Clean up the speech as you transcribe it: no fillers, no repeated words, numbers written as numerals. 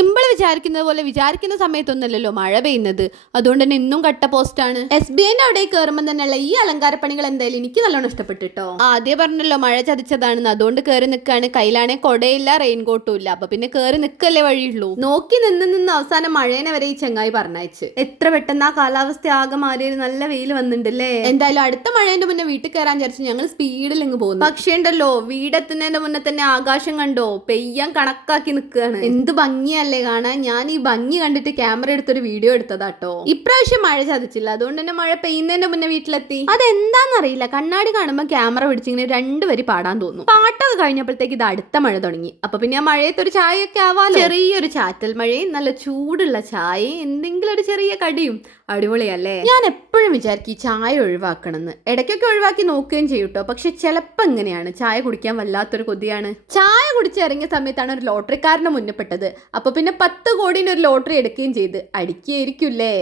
ഇമ്പള് വിചാരിക്കുന്നത് പോലെ വിചാരിക്കുന്ന സമയത്തൊന്നുമല്ലല്ലോ മഴ പെയ്യുന്നത്. അതുകൊണ്ട് തന്നെ ഇന്നും കട്ട പോസ്റ്റാണ്. SBIന്റെ അവിടെ കയറുമ്പോൾ തന്നെയുള്ള ഈ അലങ്കാരപ്പണികൾ എന്തായാലും എനിക്ക് നല്ലോണം ഇഷ്ടപ്പെട്ടിട്ടോ. ആദ്യം പറഞ്ഞല്ലോ മഴ ചതിച്ചതാണെന്ന്, അതുകൊണ്ട് കയറി നിൽക്കാണ്. കയ്യിലാണെ കൊടയില്ല, റെയിൻകോട്ടും ഇല്ല. അപ്പൊ പിന്നെ കയറി നിൽക്കല്ലേ വഴിയുള്ളൂ. നോക്കി നിന്ന് അവസാനം മഴേനെ വരെ ഈ ചെങ്ങായി പറഞ്ഞയച്ച്. എത്ര പെട്ടെന്ന് ആ കാലാവസ്ഥ ആകെ മാറിയൊരു നല്ല വെയിൽ വന്നിട്ടുണ്ടല്ലേ. എന്തായാലും അടുത്ത മഴേന്റെ മുന്നേ വീട്ടിൽ കയറാൻ വിചാരിച്ചു ഞങ്ങൾ സ്പീഡിൽ ഇങ്ങ് പോകുന്നു. പക്ഷേ ഉണ്ടല്ലോ വീടെത്തുന്നതിന്റെ മുന്നേ തന്നെ ആകാശം കണ്ടോ പെയ്യാൻ കണക്കാക്കി നിൽക്കുകയാണ്. എന്ത് ഭംഗിയല്ലേ കാണാൻ. ഞാൻ ഈ ഭംഗി കണ്ടിട്ട് ക്യാമറ എടുത്തൊരു വീഡിയോ എടുത്തതാട്ടോ. ഇപ്രാവശ്യം മഴ ചതിച്ചില്ല, അതുകൊണ്ട് തന്നെ മഴ പെയ്യുന്നതിന്റെ മുന്നേ വീട്ടിലെത്തി. അതെന്താന്നറിയില്ല, കണ്ണാടി കാണുമ്പോൾ ക്യാമറ പിടിച്ചിങ്ങനെ രണ്ടുപേര് പാടാൻ തോന്നും. പാട്ടൊക്കെ കഴിഞ്ഞപ്പോഴത്തേക്ക് ഇത് അടുത്ത മഴ തുടങ്ങി. അപ്പൊ പിന്നെ ആ മഴയത്തൊരു ചായയൊക്കെ ആവാലോ. ചെറിയൊരു ചാറ്റൽ മഴയും നല്ല ചൂടുള്ള ചായയും എന്തെങ്കിലും ഒരു ചെറിയ കടിയും അടിപൊളിയല്ലേ. ഞാൻ എപ്പോഴും വിചാരിക്കും ഈ ചായ ഒഴിവാക്കണമെന്ന്. ഇടയ്ക്കൊക്കെ ഒഴിവാക്കി നോക്കുകയും ചെയ്യൂട്ടോ. പക്ഷെ ചിലപ്പോൾ എങ്ങനെയാണ് ചായ കുടിക്കാൻ വല്ലാത്തൊരു കൊതിയാണ്. ചായ കുടിച്ചിറങ്ങിയ സമയത്താണ് ഒരു ലോട്ടറിക്കാരന് മുന്നപ്പെട്ടത്. അപ്പൊ പിന്നെ 10 കോടിന്റെ ഒരു ലോട്ടറി എടുക്കുകയും ചെയ്ത് അടിക്കുകയായിരിക്കില്ലേ.